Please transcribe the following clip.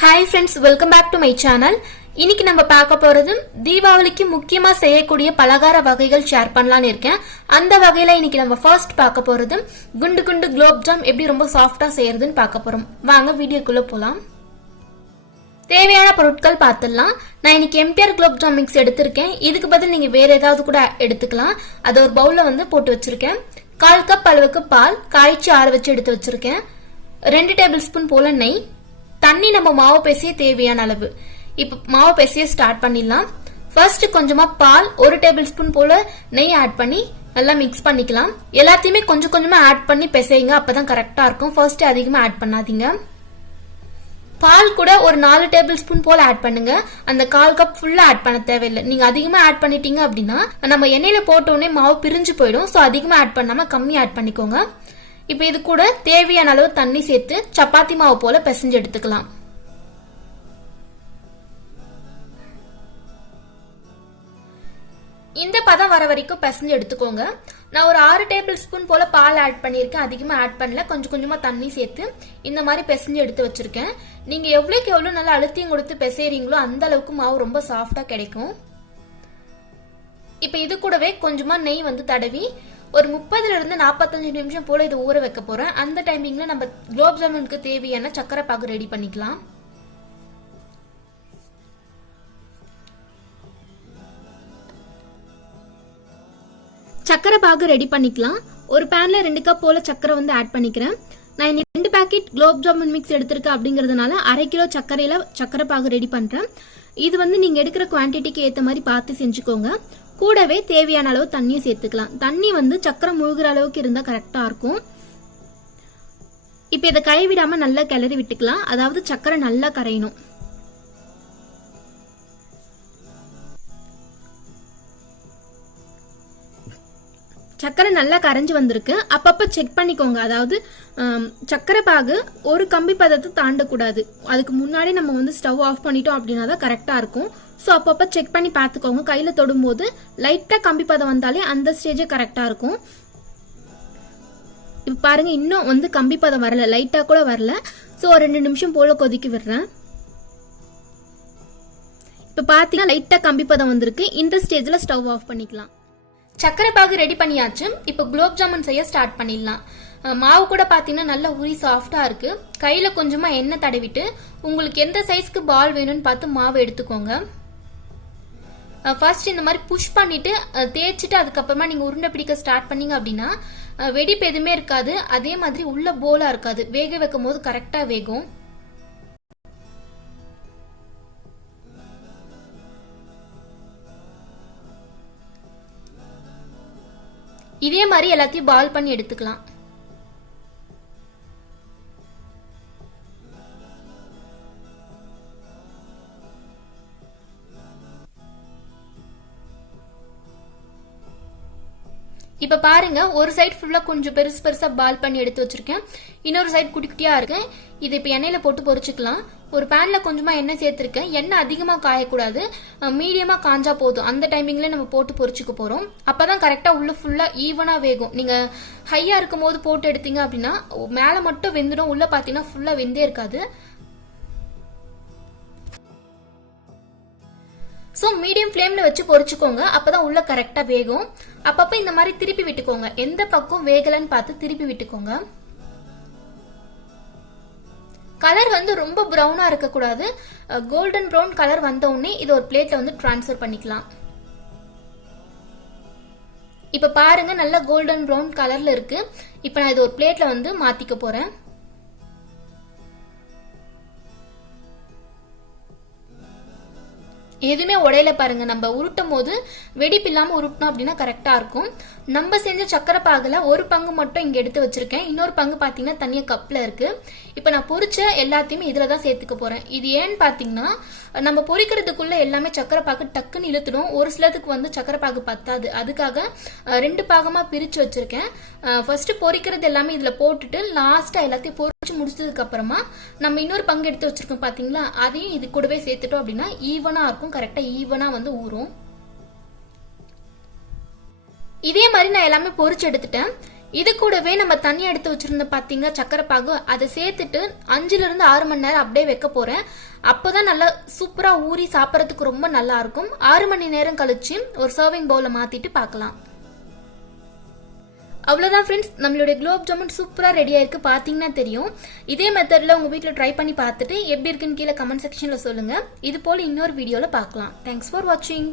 Hi friends, welcome back to my channel. இன்னைக்கு நம்ம பார்க்க போறது தீபாவளிக்கு முக்கியமா செய்யக்கூடிய பலகார வகைகள் ஷேர் பண்ணலாம்னு இருக்கேன். அந்த வகையில இன்னைக்கு நம்ம ஃபர்ஸ்ட் பார்க்க போறது குண்டு குண்டு குலாப் ஜாம் எப்படி ரொம்ப சாஃப்ட்டா செய்யறதுன்னு பார்க்க போறோம். வாங்க வீடியோக்குள்ள போலாம். தேவையான பொருட்கள் பார்த்துடலாம். நான் இன்னைக்கு எம்டிஆர் குலாப் ஜாம் மிக்ஸ் எடுத்திருக்கேன். இதுக்கு பதில் நீங்க வேற ஏதாவது கூட எடுத்துக்கலாம். அதை ஒரு பவுல்ல வந்து போட்டு வச்சிருக்கேன். 1/4 கப் அளவுக்கு பால் காய்ச்சி ஆற வச்சு எடுத்து வச்சிருக்கேன். 2 டேபிள் ஸ்பூன் போல நெய், தண்ணி நம்ம மாவு பேசிய தேவையான அளவு. இப்ப மாவு பேசிய ஸ்டார்ட் பண்ணிடலாம். ஃபர்ஸ்ட் கொஞ்சமா பால் 1 டேபிள் ஸ்பூன் போல நெய் ஆட் பண்ணி நல்லா மிக்ஸ் பண்ணிக்கலாம். எல்லாத்தையுமே கொஞ்சம் கொஞ்சமா ஆட் பண்ணி பிசைங்க, அப்பதான் கரெக்டா இருக்கும். ஃபர்ஸ்ட் அதிகமா ஆட் பண்ணாதீங்க. பால் கூட ஒரு 4 டேபிள் ஸ்பூன் போல ஆட் பண்ணுங்க. அந்த 1/4 கப் ஃபுல்லா ஆட் பண்ண தேவையில்லை. நீங்க அதிகமா ஆட் பண்ணிட்டீங்க அப்படின்னா நம்ம எண்ணெயில போட்ட உடனே மாவு பிரிஞ்சு போயிடும். ஸோ அதிகமா ஆட் பண்ணாம கம்மி ஆட் பண்ணிக்கோங்க. இப்ப இது கூட தேவையான அளவு தண்ணி சேர்த்து சப்பாத்தி மாவு போல பிசைஞ்சு எடுத்துக்கலாம். இந்த பதம் வர வரைக்கும் பிசைஞ்சு எடுத்துக்கோங்க. நான் ஒரு 6 டேபிள் ஸ்பூன் போல பால் ஆட் பண்ணியிருக்கேன். அதிகமா ஆட் பண்ணல, கொஞ்சம் கொஞ்சமா தண்ணி சேர்த்து இந்த மாதிரி பிசைஞ்சு எடுத்து வச்சிருக்கேன். நீங்க எவ்வளவுக்கு எவ்வளவு நல்லா அழுத்தியும் கொடுத்து பிசைறீங்களோ அந்த அளவுக்கு மாவு ரொம்ப சாஃப்டா கிடைக்கும். இப்ப இது கூடவே கொஞ்சமா நெய் வந்து தடவி ஒரு 30 இருந்து 45 நிமிஷம் போல இது ஊற வைக்க போறேன். அந்த டைமிங்ல நம்ம குலாப் ஜாமுனுக்கு தேவையான சக்கரை பாகு ரெடி பண்ணிக்கலாம். சக்கரை பாகு ரெடி பண்ணிக்கலாம். ஒரு பேன்ல 2 கப் போல சக்கரை வந்து ஆட் பண்ணிக்கிறேன். நான் இன்னைக்கு 2 பாக்கெட் குலாப் ஜாமுன் மிக்ஸ் எடுத்திருக்கேன் அப்படிங்கறதுனால 1/2 கிலோ சக்கரையில சக்கரை பாகு ரெடி பண்றேன். இது வந்து நீங்க எடுக்கிற குவான்டிட்டிக்கு ஏத்த மாதிரி பார்த்து செஞ்சுக்கோங்க. கூடவே தேவையான அளவு தண்ணியும் சேர்த்துக்கலாம். தண்ணி வந்து சக்கரை முழுகிற அளவுக்கு இருந்தா கரெக்டா இருக்கும். இப்ப இதை கைவிடாம நல்லா கிளறி விட்டுக்கலாம். அதாவது சக்கரை நல்லா கரையணும். சக்கரை நல்லா கரைஞ்சு வந்திருக்கு. அப்பப்ப செக் பண்ணிக்கோங்க. அதாவது சக்கரை பாகு ஒரு கம்பி பதத்தை தாண்டக்கூடாது. அதுக்கு முன்னாடி நம்ம வந்து ஸ்டவ் ஆஃப் பண்ணிட்டோம் அப்படின்னா தான் கரெக்டா இருக்கும். ஸோ அப்பப்ப செக் பண்ணி பார்த்துக்கோங்க. கையில தொடும்போது லைட்டா கம்பி பதம் வந்தாலே அந்த ஸ்டேஜ் கரெக்டா இருக்கும். இப்ப பாருங்க, இன்னும் வந்து கம்பி பதம் வரல, லைட்டா கூட வரல. ஸோ 2 நிமிஷம் போல கொதிக்க விடுறேன். இப்ப பாத்தீங்கன்னா லைட்டா கம்பி பதம் வந்திருக்கு. இந்த ஸ்டேஜ்ல ஸ்டவ் ஆஃப் பண்ணிக்கலாம். சக்கரை பாகு ரெடி பண்ணியாச்சு. இப்போ குலாப் ஜாமுன் செய்ய ஸ்டார்ட் பண்ணிடலாம். மாவு கூட பாத்தீங்கன்னா நல்லா உரி சாஃப்டா இருக்கு. கையில கொஞ்சமா எண்ணெய் தடவிட்டு உங்களுக்கு எந்த சைஸ்க்கு பால் வேணும்னு பார்த்து மாவு எடுத்துக்கோங்க. ஃபர்ஸ்ட் இந்த மாதிரி புஷ் பண்ணிட்டு தேய்ச்சிட்டு அதுக்கப்புறமா நீங்க உருண்டை பிடிக்க ஸ்டார்ட் பண்ணீங்க அப்படின்னா வெடிப்பு எதுவுமே இருக்காது. அதே மாதிரி உள்ள போலா இருக்காது. வேக வைக்கும் போது கரெக்டா வேகும். இதே மாதிரி எல்லாத்தையும் பால் பண்ணி எடுத்துக்கலாம். இப்ப பாருங்க, ஒரு சைடு ஃபுல்லா கொஞ்சம் பெருசு பெருசா பால் பண்ணி எடுத்து வச்சிருக்கேன். இன்னொரு சைடு குட்டி குட்டியா இருக்கு. இது இப்ப எண்ணெயில போட்டு பொரிச்சுக்கலாம். ஒரு பேன்ல கொஞ்சமா எண்ணெய் சேர்த்திருக்கேன். எண்ணெய் அதிகமா காயக்கூடாது, மீடியமா காஞ்சா போதும். அந்த டைமிங்ல நம்ம போட்டு பொரிச்சுக்க போறோம். அப்பதான் கரெக்டா உள்ள ஃபுல்லா ஈவனா வேகும். நீங்க ஹையா இருக்கும் போது போட்டு எடுத்தீங்க அப்படின்னா மேல மட்டும் வெந்துடும், உள்ள பாத்தீங்கன்னா ஃபுல்லா வெந்தே இருக்காது. ஸோ மீடியம் ஃப்ளேம்ல வச்சு பொரிச்சுக்கோங்க. அப்பதான் உள்ள கரெக்டா வேகும். அப்பப்ப இந்த மாதிரி திருப்பி விட்டுக்கோங்க. எந்த பக்கம் வேகலன்னு பார்த்து திருப்பி விட்டுக்கோங்க. கலர் வந்து ரொம்ப ப்ரௌனா இருக்க கூடாது. கோல்டன் ப்ரௌன் கலர் வந்த உடனே இது ஒரு பிளேட்ல வந்து டிரான்ஸ்ஃபர் பண்ணிக்கலாம். இப்ப பாருங்க, நல்லா கோல்டன் ப்ரௌன் கலர்ல இருக்கு. இப்ப நான் இது ஒரு பிளேட்ல வந்து மாத்திக்க போறேன். எதுவுமே உடையில பாருங்க. நம்ம உருட்டும் போது வெடிப்பு இல்லாம உருட்டணும் அப்படின்னா கரெக்டா இருக்கும். நம்ம செஞ்ச சக்கரை பாகுல ஒரு பங்கு மட்டும் இங்க எடுத்து வச்சிருக்கேன். இன்னொரு பங்கு பாத்தீங்கன்னா தனியா கப்ல இருக்கு. இப்ப நான் பொரிச்ச எல்லாத்தையுமே இதுலதான் சேர்த்துக்க போறேன். இது ஏன்னு பாத்தீங்கன்னா நம்ம பொரிக்கிறதுக்குள்ள எல்லாமே சக்கரை பாகு டக்குன்னு இழுத்துடும். ஒரு சிலதுக்கு வந்து சக்கரை பாகு பத்தாது. அதுக்காக 2 பாகமா பிரிச்சு வச்சிருக்கேன். ஃபர்ஸ்ட் பொரிக்கிறது எல்லாமே இதுல போட்டுட்டு லாஸ்டா எல்லாத்தையும் பொரிச்சு முடிச்சதுக்கு அப்புறமா நம்ம இன்னொரு பங்கு எடுத்து வச்சிருக்கோம் பாத்தீங்களா, அதையும் இது கூடவே சேர்த்துட்டோம் அப்படின்னா ஈவனா இருக்கும். கரெக்டா ஈவனா வந்து ஊறும். இதே மாதிரி நான் எல்லாமே பொரிச்சு எடுத்துட்டேன். இது கூடவே நம்ம தண்ணி எடுத்து வச்சிருந்த பாத்தீங்க சக்கரை பாகு, அதை சேர்த்துட்டு 5 to 6 மணி நேரம் அப்படியே வைக்க போறேன். அப்போதான் நல்லா சூப்பரா ஊறி சாப்பிட்றதுக்கு ரொம்ப நல்லா இருக்கும். 6 மணி நேரம் கழிச்சு ஒரு சர்விங் பவுல மாத்திட்டு பார்க்கலாம். அவ்வளோதான் ஃப்ரெண்ட்ஸ், நம்மளுடைய குலோப் ஜாமுன் சூப்பராக ரெடி ஆயிருக்கு. பார்த்தீங்கன்னா தெரியும். இதே மெத்தடில் உங்கள் வீட்டில் ட்ரை பண்ணி பார்த்துட்டு எப்படி இருக்குன்னு கீழே கமெண்ட் செக்ஷனில் சொல்லுங்கள். இது போல் இன்னொரு வீடியோவில் பார்க்கலாம். தேங்க்ஸ் ஃபார் வாட்சிங்.